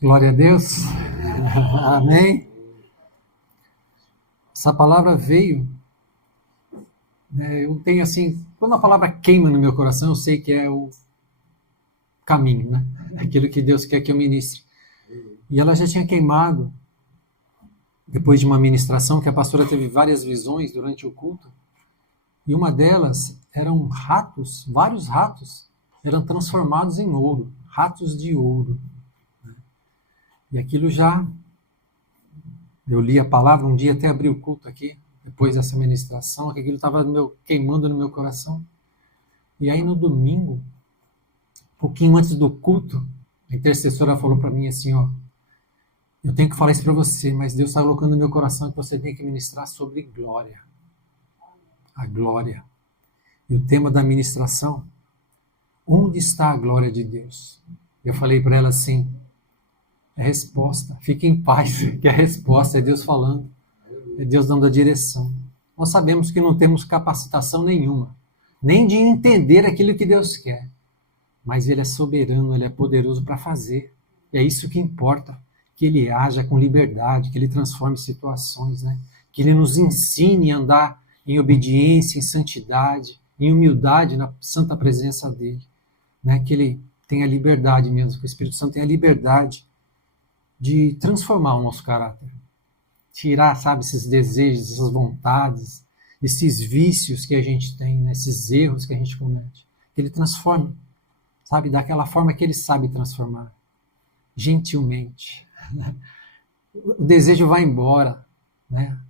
Glória a Deus. Amém. Essa palavra veio, eu tenho assim, quando a palavra queima no meu coração, eu sei que é o caminho, né? Aquilo que Deus quer que eu ministre. E ela já tinha queimado, depois de uma ministração, que a pastora teve várias visões durante o culto, e uma delas eram ratos, vários ratos, eram transformados em ouro, ratos de ouro. E aquilo já, eu li a palavra, um dia até abri o culto aqui, depois dessa ministração, que aquilo estava queimando no meu coração. E aí no domingo, um pouquinho antes do culto, a intercessora falou para mim assim, eu tenho que falar isso para você, mas Deus está colocando no meu coração que você tem que ministrar sobre glória. A glória. E o tema da ministração, onde está a glória de Deus? Eu falei para ela assim, é resposta, fique em paz, que a resposta é Deus falando, é Deus dando a direção. Nós sabemos que não temos capacitação nenhuma, nem de entender aquilo que Deus quer, mas Ele é soberano, Ele é poderoso para fazer, e é isso que importa, que Ele haja com liberdade, que Ele transforme situações, né? Que Ele nos ensine a andar em obediência, em santidade, em humildade na santa presença dEle, né? Que Ele tenha liberdade mesmo, que o Espírito Santo tenha liberdade de transformar o nosso caráter. Tirar, sabe, esses desejos, essas vontades, esses vícios que a gente tem, né, esses erros que a gente comete. Que Ele transforme, sabe, daquela forma que Ele sabe transformar. Gentilmente. O desejo vai embora, né?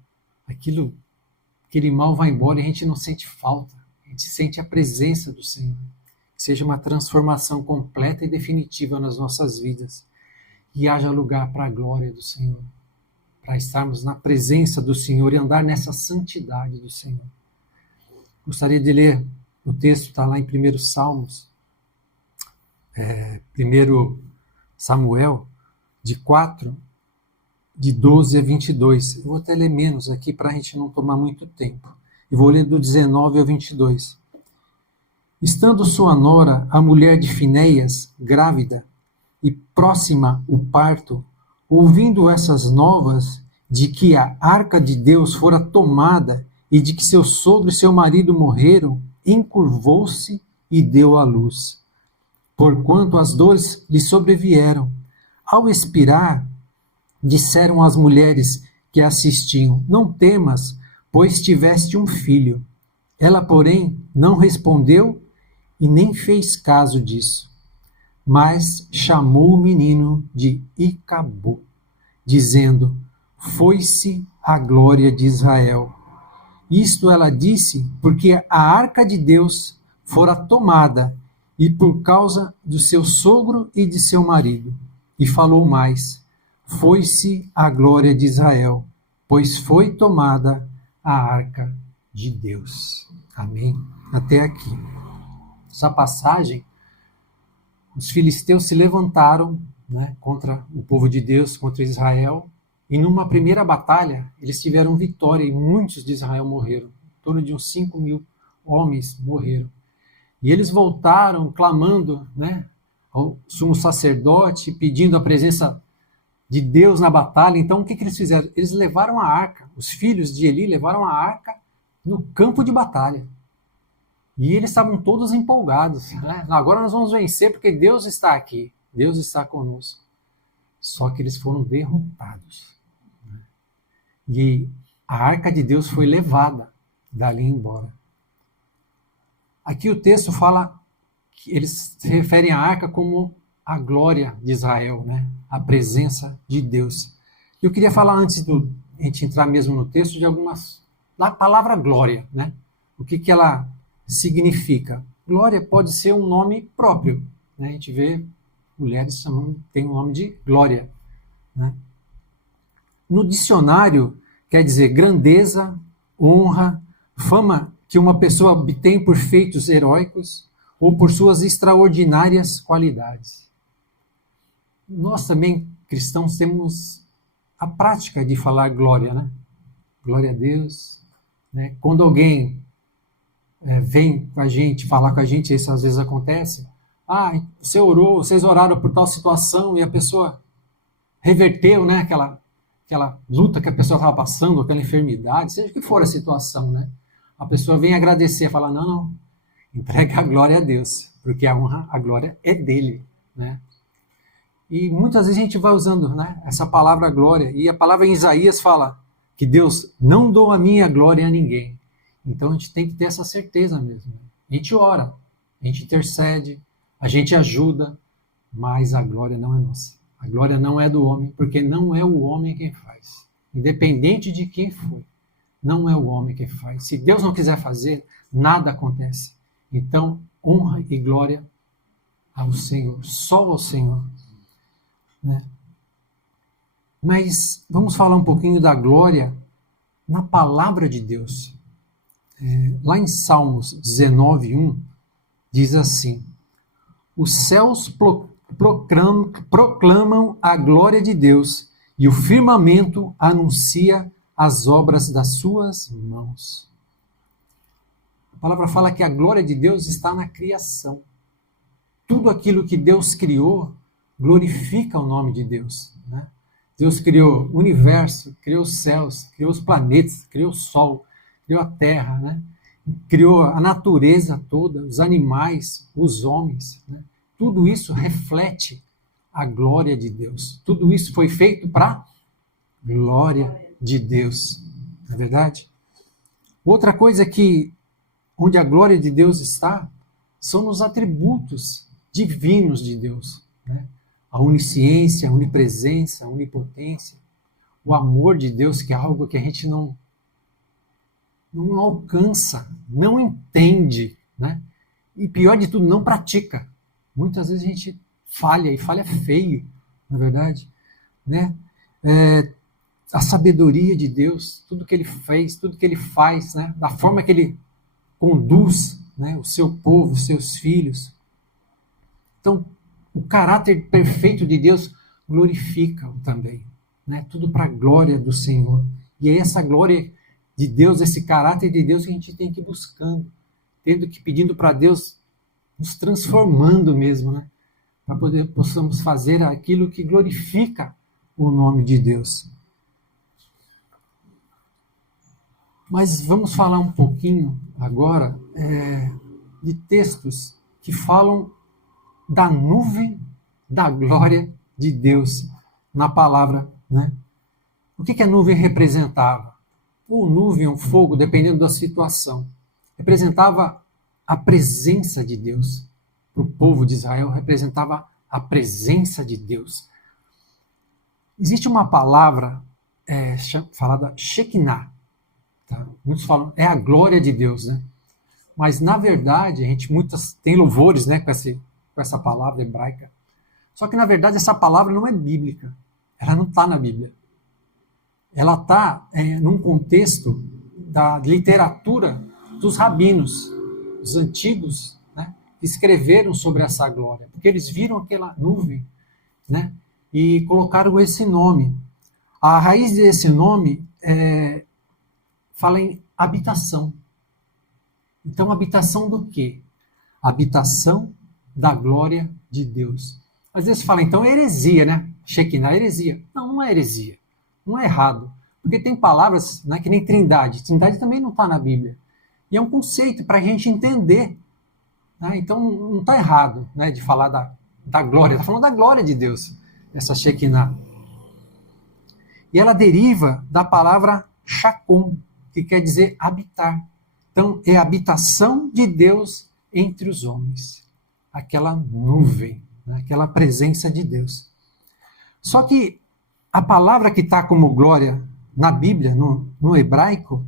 Aquele mal vai embora e a gente não sente falta. A gente sente a presença do Senhor. Que seja uma transformação completa e definitiva nas nossas vidas. E haja lugar para a glória do Senhor, para estarmos na presença do Senhor e andar nessa santidade do Senhor. Gostaria de ler o texto, está lá em 1 Salmos, 1 Samuel, de 4, de 12 a 22. Eu vou até ler menos aqui para a gente não tomar muito tempo. E vou ler do 19 ao 22. Estando sua nora, a mulher de Finéias, grávida, e próxima o parto, ouvindo essas novas de que a arca de Deus fora tomada e de que seu sogro e seu marido morreram, encurvou-se e deu à luz, porquanto as dores lhe sobrevieram. Ao expirar, disseram as mulheres que a assistiam, não temas, pois tiveste um filho. Ela, porém, não respondeu e nem fez caso disso. Mas chamou o menino de Icabô, dizendo, foi-se a glória de Israel. Isto ela disse porque a arca de Deus fora tomada e por causa do seu sogro e de seu marido. E falou mais, foi-se a glória de Israel, pois foi tomada a arca de Deus. Amém? Até aqui. Essa passagem, os filisteus se levantaram, né, contra o povo de Deus, contra Israel, e numa primeira batalha, eles tiveram vitória e muitos de Israel morreram. Em torno de uns 5.000 homens morreram. E eles voltaram clamando, né, ao sumo sacerdote, pedindo a presença de Deus na batalha. Então, o que eles fizeram? Eles levaram a arca, os filhos de Eli levaram a arca no campo de batalha. E eles estavam todos empolgados, né? Agora nós vamos vencer porque Deus está aqui, Deus está conosco. Só que eles foram derrotados, né? E a arca de Deus foi levada dali embora. Aqui o texto fala que eles se referem à arca como a glória de Israel, né? A presença de Deus. Eu queria falar antes de a gente entrar mesmo no texto de algumas da palavra glória, né? O que ela significa? Glória pode ser um nome próprio, né? A gente vê mulheres chamando, tem o nome de glória, né? No dicionário quer dizer grandeza, honra, fama que uma pessoa obtém por feitos heróicos ou por suas extraordinárias qualidades. Nós também, cristãos, temos a prática de falar glória, né? Glória a Deus, né? Quando alguém vem com a gente, falar com a gente, isso às vezes acontece, você orou, vocês oraram por tal situação, e a pessoa reverteu, né, aquela luta que a pessoa estava passando, aquela enfermidade, seja que for a situação, né? A pessoa vem agradecer, fala, não, entrega a glória a Deus, porque a honra, a glória é dele, né? E muitas vezes a gente vai usando, né, essa palavra glória, e a palavra em Isaías fala que Deus não doa a minha glória a ninguém. Então a gente tem que ter essa certeza mesmo. A gente ora, a gente intercede, a gente ajuda, mas a glória não é nossa. A glória não é do homem, porque não é o homem quem faz. Independente de quem foi, não é o homem quem faz. Se Deus não quiser fazer, nada acontece. Então, honra e glória ao Senhor, só ao Senhor. Né? Mas vamos falar um pouquinho da glória na palavra de Deus. Lá em Salmos 19:1, diz assim: os céus proclamam a glória de Deus e o firmamento anuncia as obras das suas mãos. A palavra fala que a glória de Deus está na criação. Tudo aquilo que Deus criou glorifica o nome de Deus, né? Deus criou o universo, criou os céus, criou os planetas, criou o sol, criou a terra, né? Criou a natureza toda, os animais, os homens, né? Tudo isso reflete a glória de Deus. Tudo isso foi feito para glória de Deus, não é verdade? Outra coisa que, onde a glória de Deus está, são nos atributos divinos de Deus, né? A onisciência, a onipresença, a onipotência, o amor de Deus, que é algo que a gente não alcança, não entende, né? E pior de tudo, não pratica. Muitas vezes a gente falha, e falha feio, na verdade, né? A sabedoria de Deus, tudo que Ele fez, tudo que Ele faz, né? Da forma que Ele conduz, né, o seu povo, os seus filhos. Então, o caráter perfeito de Deus glorifica-o também, né? Tudo para a glória do Senhor. E é essa glória de Deus, esse caráter de Deus que a gente tem que ir buscando, pedindo para Deus, nos transformando mesmo, né? Para possamos fazer aquilo que glorifica o nome de Deus. Mas vamos falar um pouquinho agora de textos que falam da nuvem da glória de Deus na palavra, né? O que a nuvem representava? Ou nuvem, ou fogo, dependendo da situação. Representava a presença de Deus. Para o povo de Israel, representava a presença de Deus. Existe uma palavra falada Shekinah. Tá? Muitos falam, é a glória de Deus, né? Mas, na verdade, muitas tem louvores, né, com essa palavra hebraica. Só que, na verdade, essa palavra não é bíblica. Ela não está na Bíblia. Ela está num contexto da literatura dos rabinos, os antigos, né, que escreveram sobre essa glória, porque eles viram aquela nuvem, né, e colocaram esse nome. A raiz desse nome fala em habitação. Então, habitação do quê? Habitação da glória de Deus. Às vezes fala, então, é heresia, né? Shekinah é heresia. Não, não é heresia. Não é errado. Porque tem palavras, né, que nem trindade. Trindade também não está na Bíblia. E é um conceito para a gente entender. Né? Então, não está errado, né, de falar da glória. Está falando da glória de Deus, essa Shekinah. E ela deriva da palavra Shakum, que quer dizer habitar. Então, é a habitação de Deus entre os homens. Aquela nuvem, né? Aquela presença de Deus. Só que a palavra que está como glória na Bíblia, no hebraico,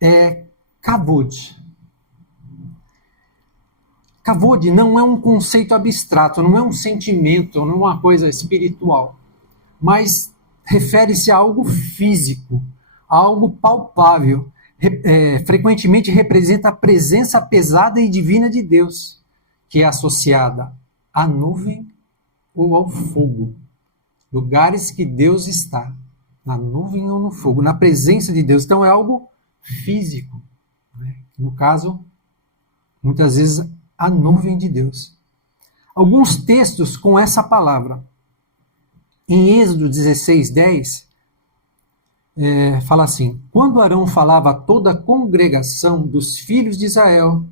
é kavod. Kavod não é um conceito abstrato, não é um sentimento, não é uma coisa espiritual, mas refere-se a algo físico, a algo palpável. Frequentemente representa a presença pesada e divina de Deus, que é associada à nuvem ou ao fogo. Lugares que Deus está, na nuvem ou no fogo, na presença de Deus. Então é algo físico, né? No caso, muitas vezes, a nuvem de Deus. Alguns textos com essa palavra. Em Êxodo 16:10, fala assim: quando Arão falava a toda a congregação dos filhos de Israel,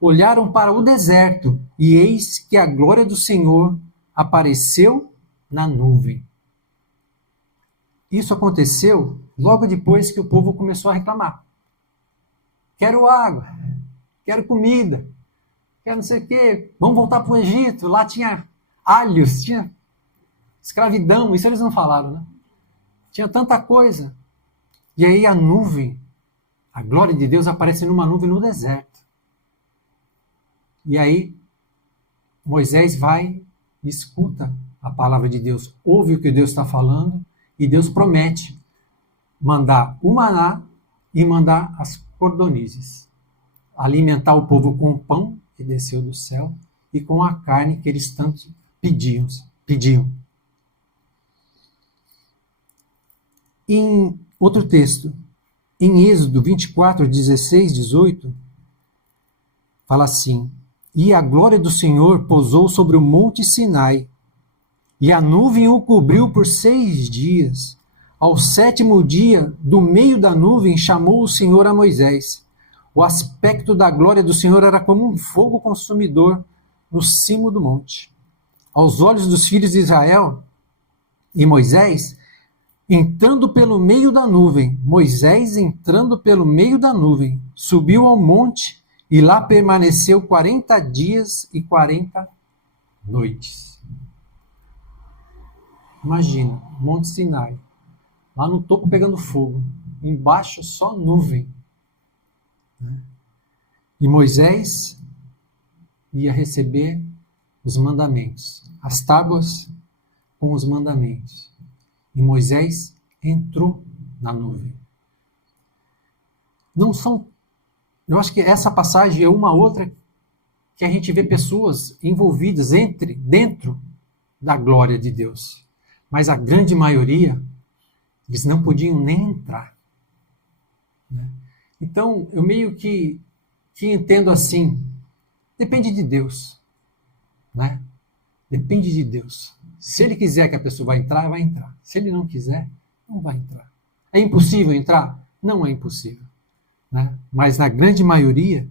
olharam para o deserto, e eis que a glória do Senhor apareceu na nuvem. Isso aconteceu logo depois que o povo começou a reclamar. Quero água, quero comida, quero não sei o quê, vamos voltar para o Egito, lá tinha alhos, tinha escravidão, isso eles não falaram, né? Tinha tanta coisa. E aí a nuvem, a glória de Deus aparece numa nuvem no deserto. E aí Moisés vai e escuta a palavra de Deus, ouve o que Deus está falando, e Deus promete mandar o maná e mandar as cordonizes. Alimentar o povo com o pão que desceu do céu e com a carne que eles tanto pediam. Em outro texto, em Êxodo 24, 16, 18, fala assim: e a glória do Senhor pousou sobre o monte Sinai, e a nuvem o cobriu por 6 dias. Ao 7º dia, do meio da nuvem, chamou o Senhor a Moisés. O aspecto da glória do Senhor era como um fogo consumidor no cimo do monte. Aos olhos dos filhos de Israel, e Moisés, entrando pelo meio da nuvem, subiu ao monte e lá permaneceu 40 dias e 40 noites. Imagina, Monte Sinai, lá no topo pegando fogo, embaixo só nuvem. E Moisés ia receber os mandamentos, as tábuas com os mandamentos. E Moisés entrou na nuvem. Eu acho que essa passagem é uma outra que a gente vê pessoas envolvidas dentro da glória de Deus. Mas a grande maioria, eles não podiam nem entrar. Então, eu meio que entendo assim, depende de Deus. Né? Depende de Deus. Se Ele quiser que a pessoa vai entrar, vai entrar. Se Ele não quiser, não vai entrar. É impossível entrar? Não é impossível. Né? Mas na grande maioria,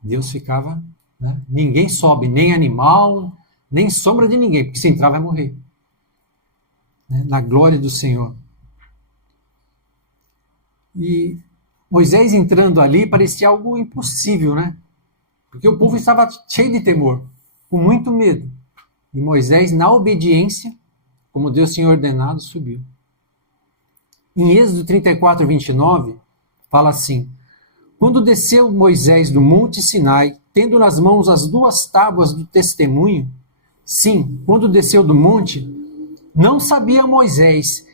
Deus ficava... Né? Ninguém sobe, nem animal, nem sombra de ninguém, porque se entrar vai morrer. Na glória do Senhor. E Moisés entrando ali parecia algo impossível, né? Porque o povo estava cheio de temor, com muito medo. E Moisés, na obediência, como Deus tinha ordenado, subiu. Em Êxodo 34, 29, fala assim: quando desceu Moisés do monte Sinai, tendo nas mãos as 2 tábuas do testemunho, sim, quando desceu do monte, não sabia Moisés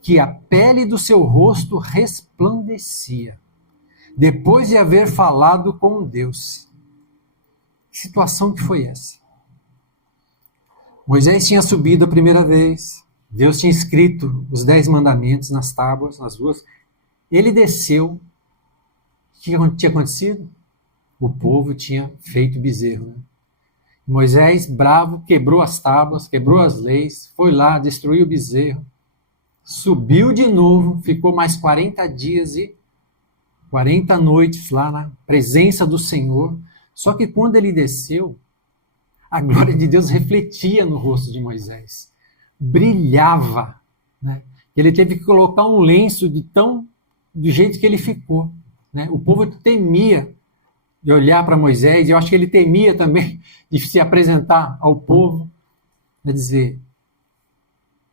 que a pele do seu rosto resplandecia, depois de haver falado com Deus. Que situação que foi essa? Moisés tinha subido a primeira vez, Deus tinha escrito os 10 mandamentos nas tábuas, nas 2. Ele desceu. O que tinha acontecido? O povo tinha feito bezerro. Né? Moisés, bravo, quebrou as tábuas, quebrou as leis, foi lá, destruiu o bezerro, subiu de novo, ficou mais 40 dias e 40 noites lá na presença do Senhor. Só que quando ele desceu, a glória de Deus refletia no rosto de Moisés. Brilhava. Né? Ele teve que colocar um lenço do jeito que ele ficou. Né? O povo temia de olhar para Moisés, e eu acho que ele temia também de se apresentar ao povo. Quer dizer,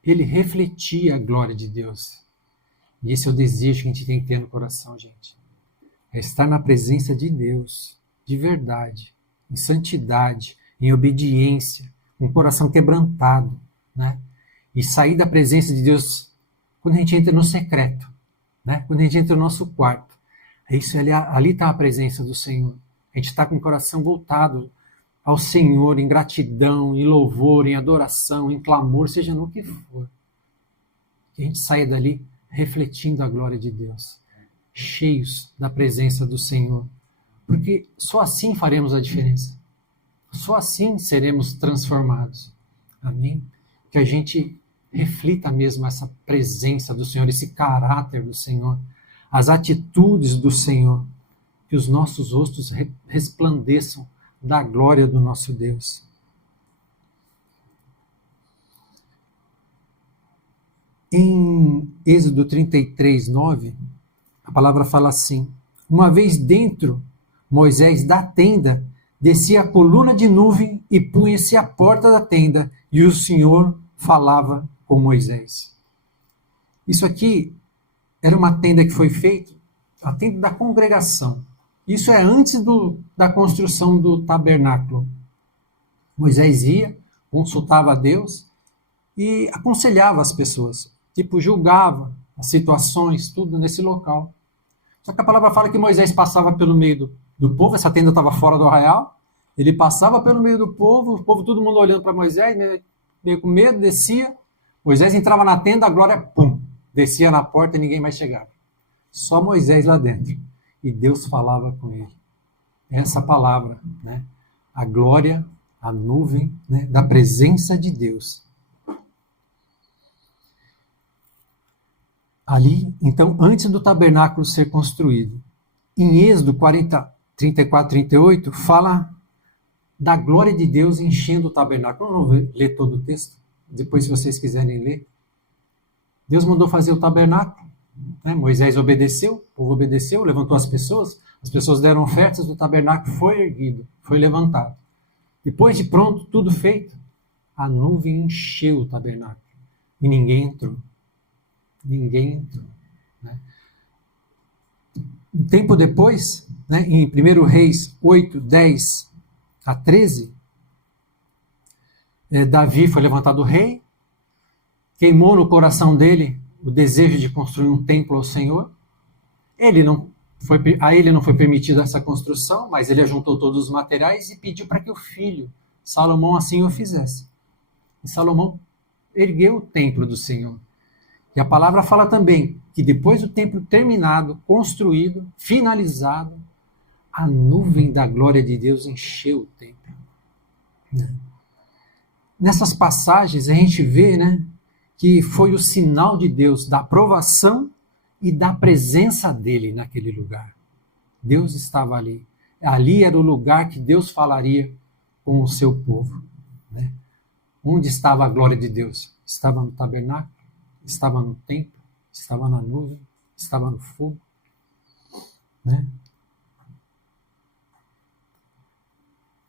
ele refletia a glória de Deus. E esse é o desejo que a gente tem que ter no coração, gente. É estar na presença de Deus, de verdade, em santidade, em obediência, com o coração quebrantado, né? E sair da presença de Deus quando a gente entra no secreto, né? Quando a gente entra no nosso quarto. É isso, ali está a presença do Senhor. A gente está com o coração voltado ao Senhor em gratidão, em louvor, em adoração, em clamor, seja no que for. Que a gente saia dali refletindo a glória de Deus, cheios da presença do Senhor. Porque só assim faremos a diferença. Só assim seremos transformados. Amém? que a gente reflita mesmo essa presença do Senhor, esse caráter do Senhor, as atitudes do Senhor, que os nossos rostos resplandeçam da glória do nosso Deus. Em Êxodo 33:9, a palavra fala assim: uma vez dentro, Moisés da tenda, descia a coluna de nuvem e punha-se à porta da tenda, e o Senhor falava com Moisés. Isso aqui era uma tenda que foi feita, a tenda da congregação. Isso é antes da construção do tabernáculo. Moisés ia, consultava a Deus e aconselhava as pessoas. Tipo, julgava as situações, tudo nesse local. Só que a palavra fala que Moisés passava pelo meio do povo, essa tenda estava fora do arraial, ele passava pelo meio do povo, o povo todo mundo olhando para Moisés, meio com medo, descia, Moisés entrava na tenda, a glória, pum, descia na porta e ninguém mais chegava. Só Moisés lá dentro. E Deus falava com ele. Essa palavra, né? A glória, a nuvem, né? Da presença de Deus. Ali, então, antes do tabernáculo ser construído. Em Êxodo 34, 38, fala da glória de Deus enchendo o tabernáculo. Eu não vou ler todo o texto, depois se vocês quiserem ler. Deus mandou fazer o tabernáculo, né? Moisés obedeceu, o povo obedeceu, levantou as pessoas deram ofertas, o tabernáculo foi erguido, foi levantado. Depois de pronto, tudo feito, a nuvem encheu o tabernáculo e ninguém entrou. Ninguém entrou. Né? Um tempo depois, né, em 1 Reis 8, 10 a 13, Davi foi levantado rei, queimou no coração dele o desejo de construir um templo ao Senhor. A ele não foi permitida essa construção, mas ele ajuntou todos os materiais e pediu para que o filho, Salomão, assim o fizesse. E Salomão ergueu o templo do Senhor. E a palavra fala também que depois do templo terminado, construído, finalizado, a nuvem da glória de Deus encheu o templo. Nessas passagens a gente vê, né, que foi o sinal de Deus da aprovação e da presença dele naquele lugar. Deus estava ali. Ali era o lugar que Deus falaria com o seu povo. Né? Onde estava a glória de Deus? Estava no tabernáculo, estava no templo, estava na nuvem, estava no fogo. Né?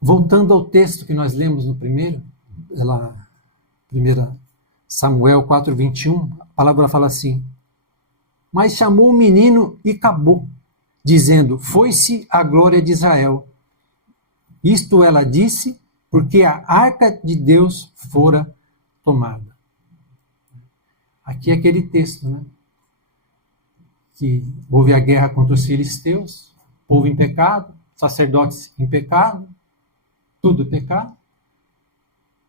Voltando ao texto que nós lemos no primeiro, 1 Samuel 4:21, a palavra fala assim: mas chamou o menino e acabou, dizendo: foi-se a glória de Israel. Isto ela disse, porque a arca de Deus fora tomada. Aqui é aquele texto, né? Que houve a guerra contra os filisteus, povo em pecado, sacerdotes em pecado, tudo pecado.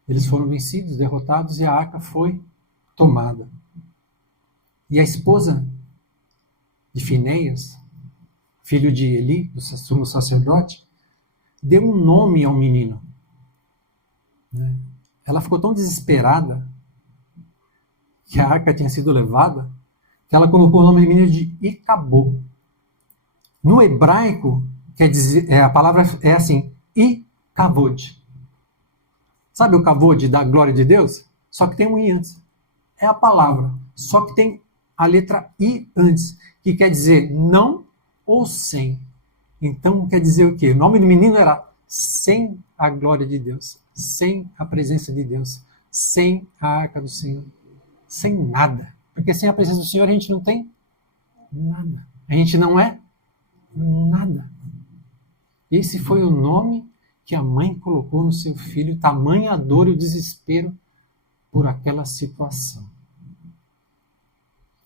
Eles foram vencidos, derrotados, e a arca foi tomada. E a esposa de Finéias, filho de Eli, do sumo sacerdote, deu um nome ao menino. Ela ficou tão desesperada que a arca tinha sido levada, que ela colocou o nome do menino de Icabô. No hebraico, quer dizer, a palavra é assim, Ikavod. Sabe o kavod da glória de Deus? Só que tem um i antes. É a palavra, só que tem a letra i antes, que quer dizer não ou sem. Então quer dizer o quê? O nome do menino era sem a glória de Deus, sem a presença de Deus, sem a arca do Senhor, sem nada. Porque sem a presença do Senhor a gente não tem nada. A gente não é nada. Esse foi o nome que a mãe colocou no seu filho, tamanha a dor e o desespero por aquela situação.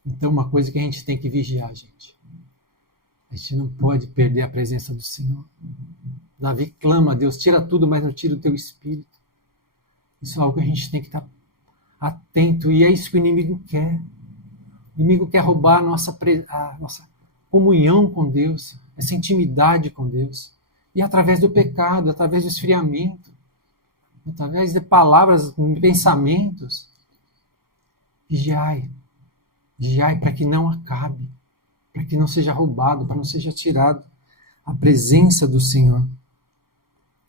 Então, uma coisa que a gente tem que vigiar, gente. A gente não pode perder a presença do Senhor. Davi clama a Deus, tira tudo, mas não tira o teu espírito. Isso é algo que a gente tem que estar atento, e é isso que o inimigo quer. O inimigo quer roubar a nossa comunhão com Deus, essa intimidade com Deus. E através do pecado, através do esfriamento, através de palavras, pensamentos, Vigiai. Vigiai para que não acabe, para que não seja roubado, para não seja tirado a presença do Senhor.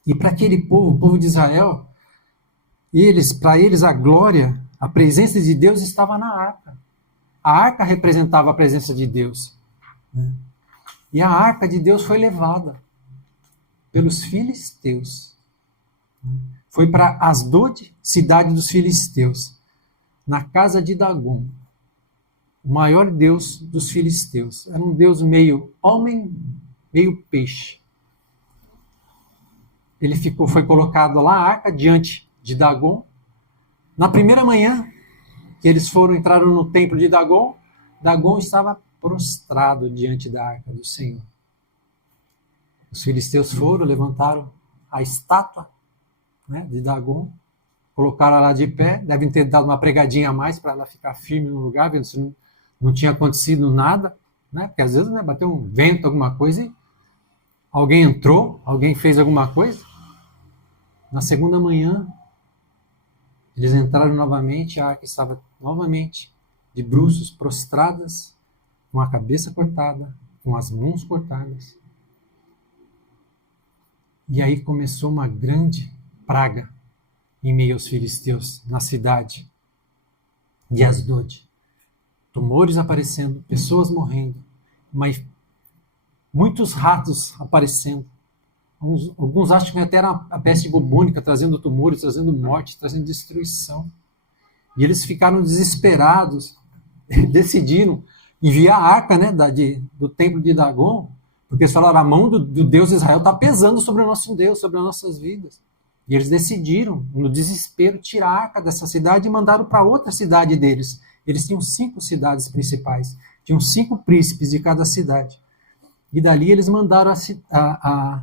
E para aquele povo, o povo de Israel, para eles a glória, a presença de Deus estava na arca. A arca representava a presença de Deus. Né? E a arca de Deus foi levada pelos filisteus. Foi para Asdod, cidade dos filisteus, na casa de Dagom, o maior deus dos filisteus. Era um deus meio homem, meio peixe. Ele foi colocado lá, a arca, diante de Dagom. Na primeira manhã que eles entraram no templo de Dagom, Dagom estava prostrado diante da arca do Senhor. Os filisteus levantaram a estátua, né, de Dagom, colocaram ela de pé, devem ter dado uma pregadinha a mais para ela ficar firme no lugar, vendo se não tinha acontecido nada, né, porque às vezes, né, bateu um vento, alguma coisa, e alguém entrou, alguém fez alguma coisa. Na segunda manhã, eles entraram novamente, a arca estava novamente de bruços, prostradas, com a cabeça cortada, com as mãos cortadas. E aí começou uma grande praga em meio aos filisteus, na cidade de Asdod. Tumores aparecendo, pessoas morrendo, mas muitos ratos aparecendo. Alguns acham que até era a peste bubônica, trazendo tumores, trazendo morte, trazendo destruição. E eles ficaram desesperados, decidiram enviar a arca, né, do templo de Dagom, porque eles falaram, a mão do Deus de Israel está pesando sobre o nosso Deus, sobre as nossas vidas. E eles decidiram, no desespero, tirar a arca dessa cidade e mandaram para outra cidade deles. Eles tinham 5 cidades principais, tinham 5 príncipes de cada cidade. E dali eles mandaram a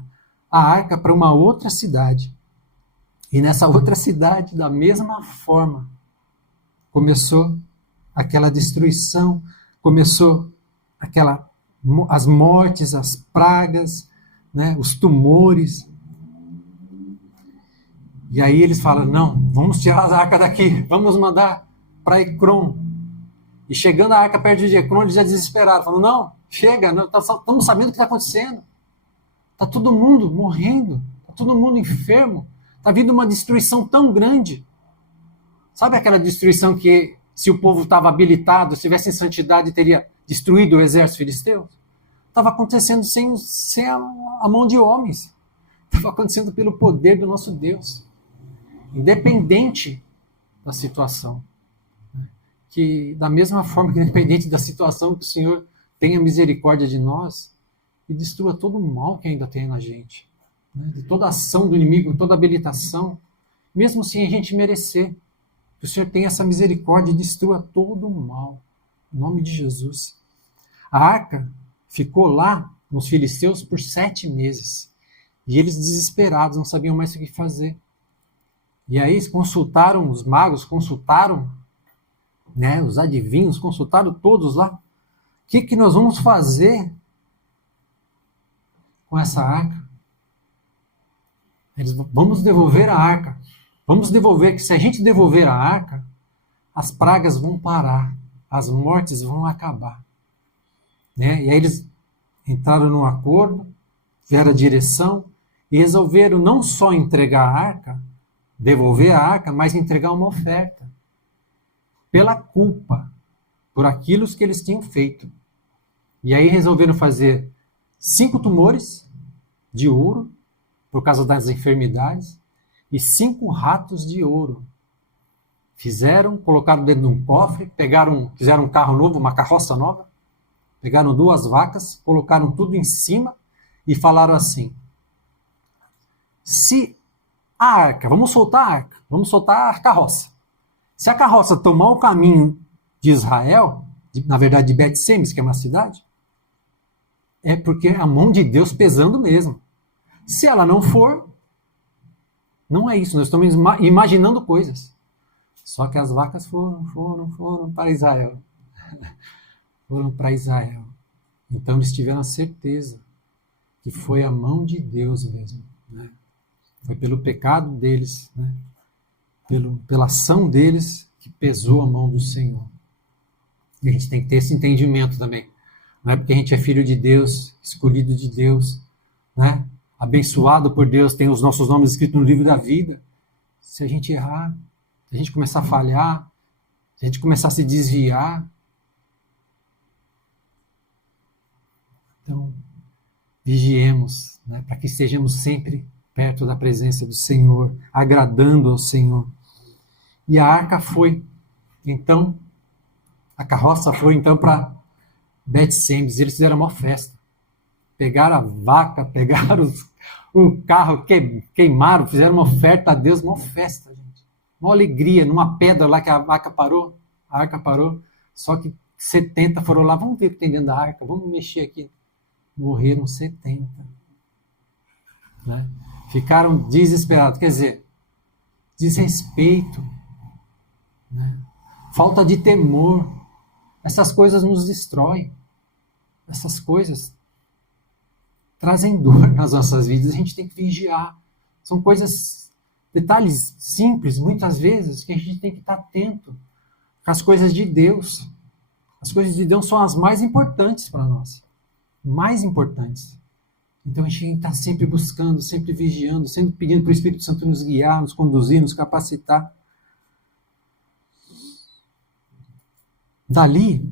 arca para uma outra cidade. E nessa outra cidade, da mesma forma, começou aquela destruição, começou as mortes, as pragas, né, os tumores. E aí eles falam, não, vamos tirar a arca daqui, vamos mandar para Ecrom. E chegando a arca perto de Ecrom, eles já desesperaram, falando, não, chega, estamos sabendo o que está acontecendo. Está todo mundo morrendo, está todo mundo enfermo, está vindo uma destruição tão grande. Sabe aquela destruição que, se o povo estava habilitado, se tivesse em santidade, teria destruído o exército filisteu? Estava acontecendo sem a mão de homens. Estava acontecendo pelo poder do nosso Deus. Independente da situação. Que, da mesma forma que independente da situação, que o Senhor tenha misericórdia de nós e destrua todo o mal que ainda tem na gente. Né? De toda ação do inimigo, toda habilitação, mesmo sem a gente merecer. Que o Senhor tenha essa misericórdia e destrua todo o mal. Em nome de Jesus. A arca ficou lá nos filisteus por 7 meses. E eles desesperados, não sabiam mais o que fazer. E aí eles consultaram os magos, consultaram, né, os adivinhos, consultaram todos lá. O que nós vamos fazer com essa arca? Eles, vamos devolver a arca. Vamos devolver, que se a gente devolver a arca, as pragas vão parar, as mortes vão acabar. Né? E aí eles entraram num acordo, deram a direção e resolveram não só entregar a arca, devolver a arca, mas entregar uma oferta pela culpa, por aquilo que eles tinham feito. E aí resolveram fazer 5 tumores de ouro, por causa das enfermidades, e 5 ratos de ouro. Colocaram dentro de um cofre, fizeram um carro novo, uma carroça nova, pegaram 2 vacas, colocaram tudo em cima e falaram assim, se a arca, vamos soltar a arca, vamos soltar a carroça. Se a carroça tomar o caminho de Israel, na verdade de Bet-Semes, que é uma cidade, é porque a mão de Deus pesando mesmo. Se ela não for, não é isso, nós estamos imaginando coisas. Só que as vacas foram para Israel. Foram para Israel. Então eles tiveram a certeza que foi a mão de Deus mesmo. Né? Foi pelo pecado deles, né? Pela ação deles, que pesou a mão do Senhor. E a gente tem que ter esse entendimento também. Não é porque a gente é filho de Deus, escolhido de Deus, né? Abençoado por Deus, tem os nossos nomes escritos no livro da vida. Se a gente errar, se a gente começar a falhar, se a gente começar a se desviar, então, vigiemos, né, para que estejamos sempre perto da presença do Senhor, agradando ao Senhor. E a arca foi, então, a carroça foi, então, para Bet-Semes. Eles fizeram uma festa. Pegaram a vaca, pegaram o carro, queimaram, fizeram uma oferta a Deus, uma festa, gente. Uma alegria, numa pedra lá que a arca parou, só que 70 foram lá, vamos ver o que tem dentro da arca, vamos mexer aqui. Morreram 70. Né? Ficaram desesperados. Quer dizer, desrespeito, né? Falta de temor. Essas coisas nos destroem. Essas coisas trazem dor nas nossas vidas. A gente tem que vigiar. São coisas, detalhes simples, muitas vezes, que a gente tem que estar atento com as coisas de Deus. As coisas de Deus são as mais importantes para nós. Mais importantes. Então a gente tem que estar sempre buscando, sempre vigiando, sempre pedindo para o Espírito Santo nos guiar, nos conduzir, nos capacitar. Dali,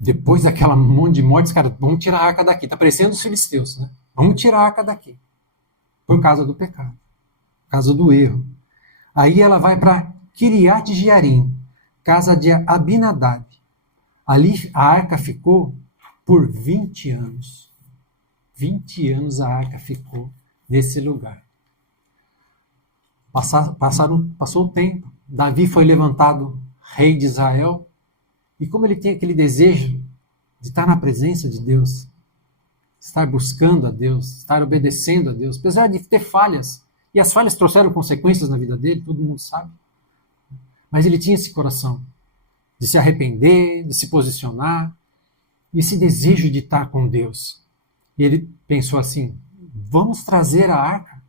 depois daquela monte de mortes, cara, vamos tirar a arca daqui. Está parecendo os filisteus, né? Vamos tirar a arca daqui. Por causa do pecado. Por causa do erro. Aí ela vai para Kiriat Jearim, casa de Abinadab. Ali a arca ficou por 20 anos. 20 anos a arca ficou nesse lugar. Passou o tempo. Davi foi levantado rei de Israel. E como ele tem aquele desejo de estar na presença de Deus, estar buscando a Deus, estar obedecendo a Deus, apesar de ter falhas, e as falhas trouxeram consequências na vida dele, todo mundo sabe. Mas ele tinha esse coração de se arrepender, de se posicionar, e esse desejo de estar com Deus. E ele pensou assim, vamos trazer a arca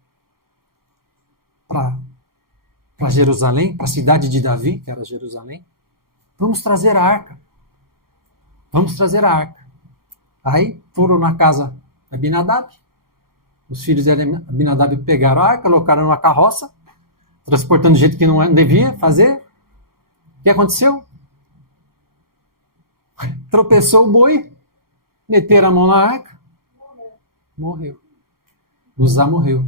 para Jerusalém, para a cidade de Davi, que era Jerusalém. Vamos trazer a arca. Vamos trazer a arca. Aí foram na casa de Abinadab. Os filhos de Abinadab pegaram a arca, colocaram numa carroça, transportando do jeito que não devia fazer. O que aconteceu? Tropeçou o boi, meteram a mão na arca, morreu. Uzá morreu.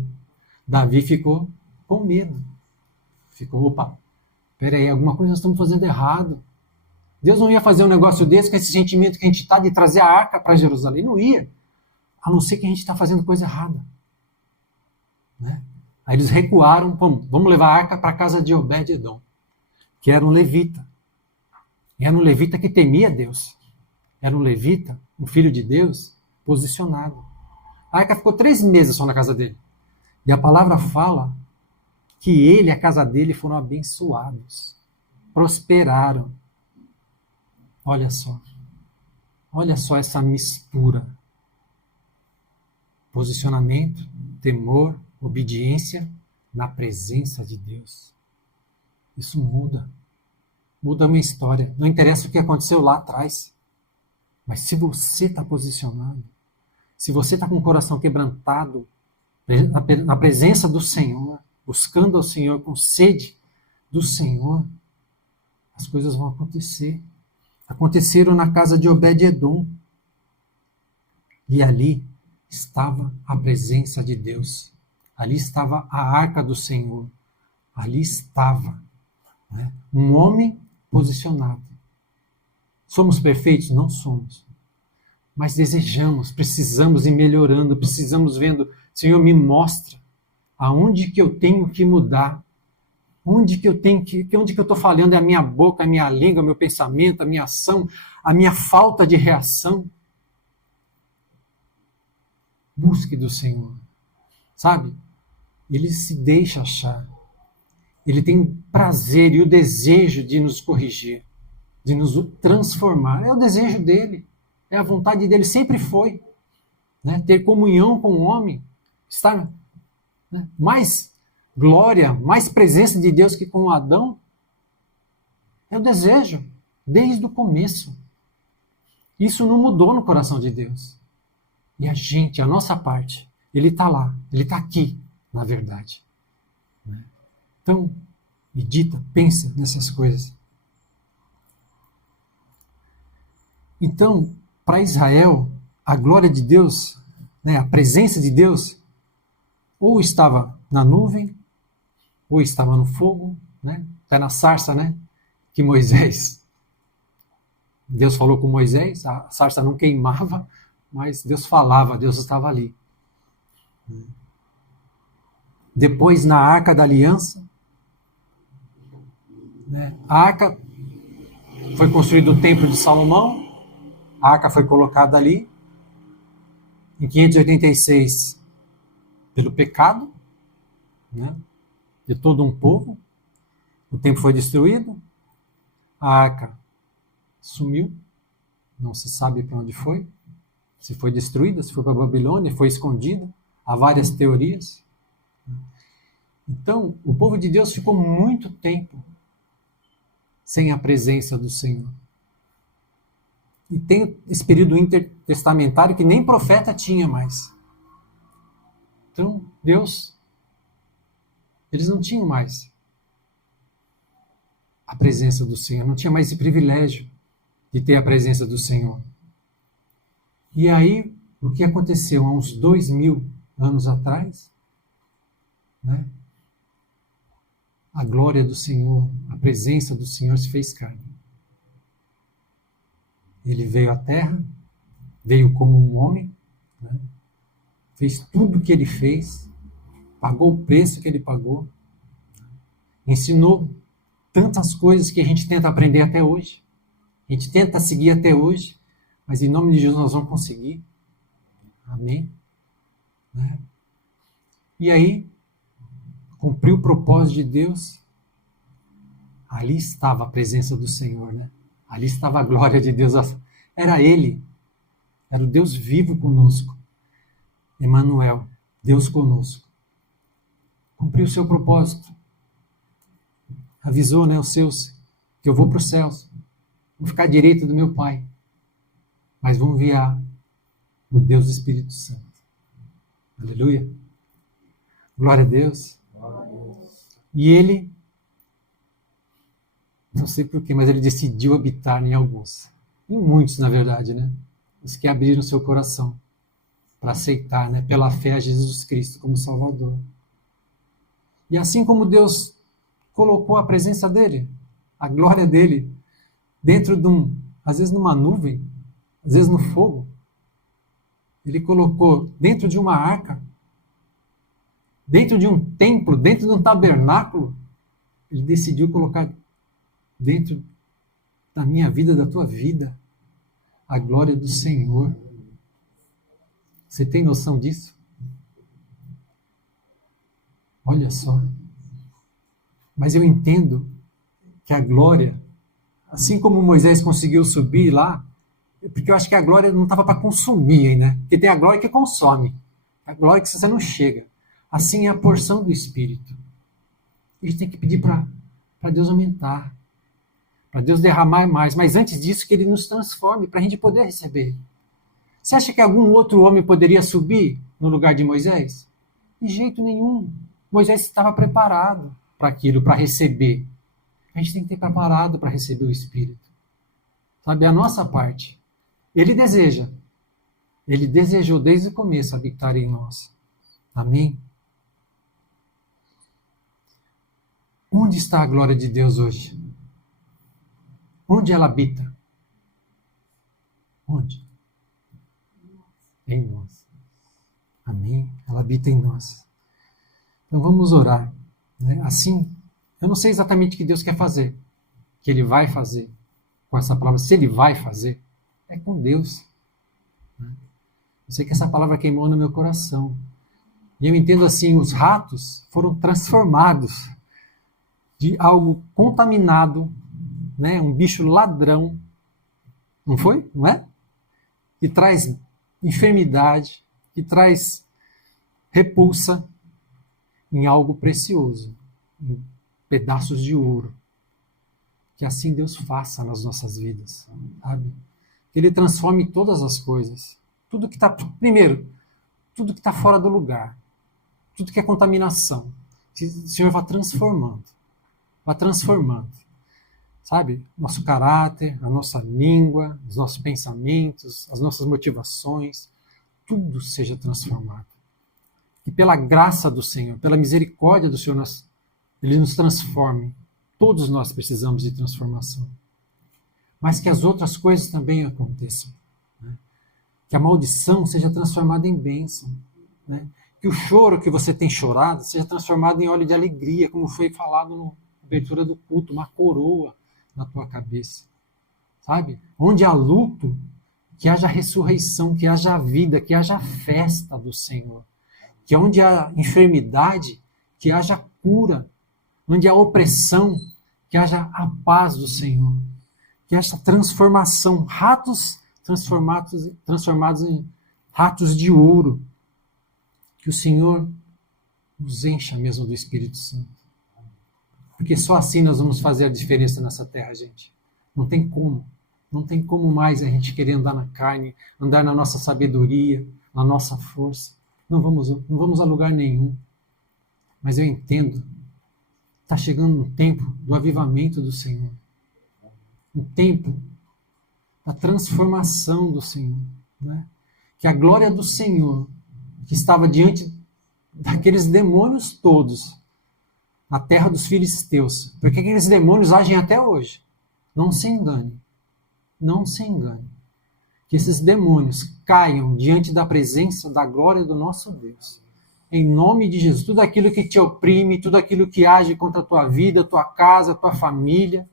Davi ficou com medo. Ficou, opa, peraí, alguma coisa nós estamos fazendo errado. Deus não ia fazer um negócio desse com esse sentimento que a gente está de trazer a arca para Jerusalém. Não ia. A não ser que a gente está fazendo coisa errada. Né? Aí eles recuaram, vamos levar a arca para a casa de Obed-Edom, que era um levita. E era um levita que temia Deus. Era um levita, um filho de Deus, posicionado. A arca ficou 3 meses só na casa dele. E a palavra fala que ele e a casa dele foram abençoados. Prosperaram. Olha só essa mistura. Posicionamento, temor, obediência na presença de Deus. Isso muda. Muda uma história. Não interessa o que aconteceu lá atrás. Mas se você está posicionado, se você está com o coração quebrantado na presença do Senhor, buscando ao Senhor com sede do Senhor, as coisas vão acontecer. Aconteceram na casa de Obed-Edom. E ali estava a presença de Deus. Ali estava a arca do Senhor. Ali estava, né, um homem posicionado. Somos perfeitos? Não somos. Mas desejamos, precisamos ir melhorando, precisamos vendo, Senhor, me mostra aonde que eu tenho que mudar. Onde que eu estou falhando é a minha boca, a minha língua, o meu pensamento, a minha ação, a minha falta de reação. Busque do Senhor. Sabe? Ele se deixa achar. Ele tem prazer e o desejo de nos corrigir, de nos transformar. É o desejo dele. É a vontade dele, sempre foi. Né? Ter comunhão com o homem, estar, né, mais glória, mais presença de Deus que com Adão. É o desejo, desde o começo. Isso não mudou no coração de Deus. E a gente, a nossa parte, ele está lá, ele está aqui, na verdade. Então, medita, pensa nessas coisas. Então, para Israel, a glória de Deus, né, a presença de Deus, ou estava na nuvem, ou estava no fogo, né? Até na sarça, né? Que Deus falou com Moisés, a sarça não queimava, mas Deus falava, Deus estava ali. Depois, na Arca da Aliança, né? A Arca foi construído o Templo de Salomão, a Arca foi colocada ali, em 586, pelo pecado, né? De todo um povo. O templo foi destruído, a Arca sumiu, não se sabe para onde foi, se foi destruída, se foi para a Babilônia, foi escondida, há várias teorias. Então, o povo de Deus ficou muito tempo sem a presença do Senhor. E tem esse período intertestamentário que nem profeta tinha mais. Então, eles não tinham mais a presença do Senhor, não tinha mais esse privilégio de ter a presença do Senhor. E aí, o que aconteceu há uns 2000 anos atrás, né? A glória do Senhor, a presença do Senhor se fez carne. Ele veio à Terra, veio como um homem, né? Fez tudo o que ele fez, pagou o preço que ele pagou, ensinou tantas coisas que a gente tenta aprender até hoje, a gente tenta seguir até hoje, mas em nome de Jesus nós vamos conseguir. Amém? Né? E aí, cumpriu o propósito de Deus, ali estava a presença do Senhor, né? Ali estava a glória de Deus, era Ele, era o Deus vivo conosco, Emmanuel, Deus conosco. Cumpriu o seu propósito, avisou, né, os seus, que eu vou para os céus, vou ficar à direita do meu Pai, mas vou enviar o Deus do Espírito Santo. Aleluia. Glória a Deus. E ele, não sei porquê, mas ele decidiu habitar em alguns. Em muitos, na verdade, né? Os que abriram seu coração para aceitar, né, pela fé a Jesus Cristo como Salvador. E assim como Deus colocou a presença dele, a glória dele, dentro de às vezes numa nuvem, às vezes no fogo, ele colocou dentro de uma arca, dentro de um templo, dentro de um tabernáculo, ele decidiu colocar dentro da minha vida, da tua vida, a glória do Senhor. Você tem noção disso? Olha só. Mas eu entendo que a glória, assim como Moisés conseguiu subir lá, porque eu acho que a glória não estava para consumir, né? Porque tem a glória que consome, a glória que você não chega. Assim é a porção do Espírito. A gente tem que pedir para Deus aumentar, para Deus derramar mais, mas antes disso que Ele nos transforme, para a gente poder receber. Você acha que algum outro homem poderia subir no lugar de Moisés? De jeito nenhum. Moisés estava preparado para aquilo, para receber. A gente tem que ter preparado para receber o Espírito. Sabe, a nossa parte. Ele desejou desde o começo habitar em nós. Amém? Onde está a glória de Deus hoje? Onde ela habita? Onde? Em nós. Amém? Ela habita em nós. Então vamos orar. Né? Assim, eu não sei exatamente o que Deus quer fazer, que Ele vai fazer com essa palavra. Se Ele vai fazer, é com Deus. Né? Eu sei que essa palavra queimou no meu coração. E eu entendo assim, os ratos foram transformados de algo contaminado, né? Um bicho ladrão, não foi? Não é? Que traz enfermidade, que traz repulsa, em algo precioso, em pedaços de ouro. Que assim Deus faça nas nossas vidas, sabe? Que Ele transforme todas as coisas. Tudo que está, primeiro, tudo que está fora do lugar, tudo que é contaminação, que o Senhor vá transformando, sabe? Nosso caráter, a nossa língua, os nossos pensamentos, as nossas motivações, tudo seja transformado. Que pela graça do Senhor, pela misericórdia do Senhor, Ele nos transforme. Todos nós precisamos de transformação. Mas que as outras coisas também aconteçam. Né? Que a maldição seja transformada em bênção. Né? Que o choro que você tem chorado seja transformado em óleo de alegria, como foi falado na abertura do culto, uma coroa na tua cabeça. Sabe? Onde há luto, que haja ressurreição, que haja vida, que haja festa do Senhor. Que onde há enfermidade, que haja cura. Onde há opressão, que haja a paz do Senhor. Que haja transformação, ratos transformados em ratos de ouro. Que o Senhor nos encha mesmo do Espírito Santo. Porque só assim nós vamos fazer a diferença nessa terra, gente. Não tem como. Não tem como mais a gente querer andar na carne, andar na nossa sabedoria, na nossa força. Não vamos a lugar nenhum. Mas eu entendo. Está chegando um tempo do avivamento do Senhor. Um tempo da transformação do Senhor. Né? Que a glória do Senhor, que estava diante daqueles demônios todos, na terra dos filisteus, porque aqueles demônios agem até hoje. Não se engane. Não se engane. Que esses demônios caiam diante da presença da glória do nosso Deus. Em nome de Jesus, tudo aquilo que te oprime, tudo aquilo que age contra a tua vida, tua casa, tua família,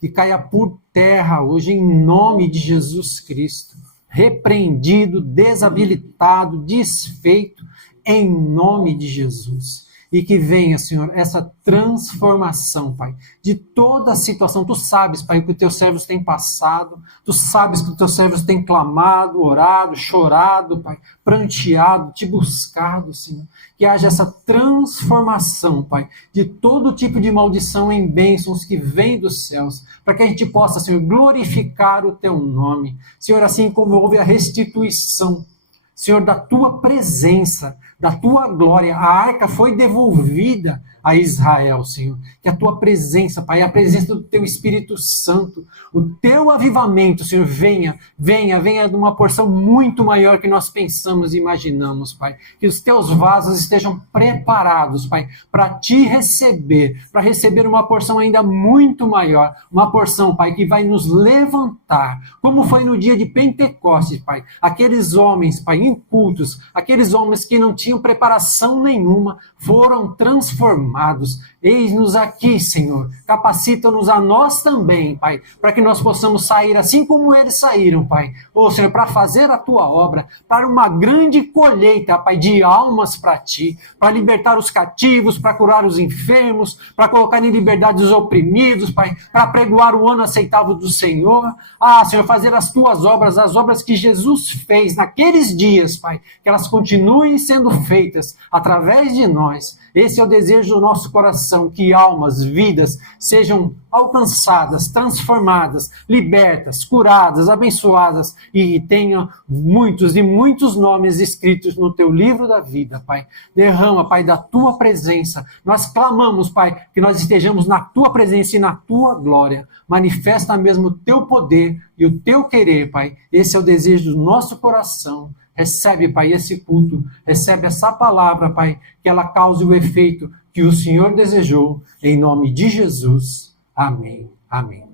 que caia por terra hoje, em nome de Jesus Cristo. Repreendido, desabilitado, desfeito, em nome de Jesus. E que venha, Senhor, essa transformação, Pai, de toda a situação. Tu sabes, Pai, o que os teus servos têm passado. Tu sabes que os teus servos têm clamado, orado, chorado, Pai, pranteado, te buscado, Senhor. Que haja essa transformação, Pai, de todo tipo de maldição em bênçãos que vem dos céus, para que a gente possa, Senhor, glorificar o teu nome. Senhor, assim como houve a restituição, Senhor, da tua presença, da tua glória, a arca foi devolvida a Israel, Senhor. Que a tua presença, Pai, a presença do teu Espírito Santo, o teu avivamento, Senhor, venha de uma porção muito maior que nós pensamos e imaginamos, Pai. Que os teus vasos estejam preparados, Pai, para te receber, para receber uma porção ainda muito maior, uma porção, Pai, que vai nos levantar, como foi no dia de Pentecostes, Pai. Aqueles homens, Pai, incultos, aqueles homens que não tinham preparação nenhuma, foram transformados. Eis-nos aqui, Senhor. Capacita-nos a nós também, Pai, para que nós possamos sair assim como eles saíram, Pai. Ô, Senhor, para fazer a tua obra, para uma grande colheita, Pai, de almas para ti, para libertar os cativos, para curar os enfermos, para colocar em liberdade os oprimidos, Pai, para pregoar o ano aceitável do Senhor. Ah, Senhor, fazer as tuas obras, as obras que Jesus fez naqueles dias, Pai, que elas continuem sendo feitas através de nós. Esse é o desejo do nosso coração, que almas, vidas sejam alcançadas, transformadas, libertas, curadas, abençoadas e tenham muitos e muitos nomes escritos no teu livro da vida, Pai. Derrama, Pai, da tua presença. Nós clamamos, Pai, que nós estejamos na tua presença e na tua glória. Manifesta mesmo o teu poder e o teu querer, Pai. Esse é o desejo do nosso coração. Recebe, Pai, esse culto, recebe essa palavra, Pai, que ela cause o efeito que o Senhor desejou, em nome de Jesus. Amém. Amém.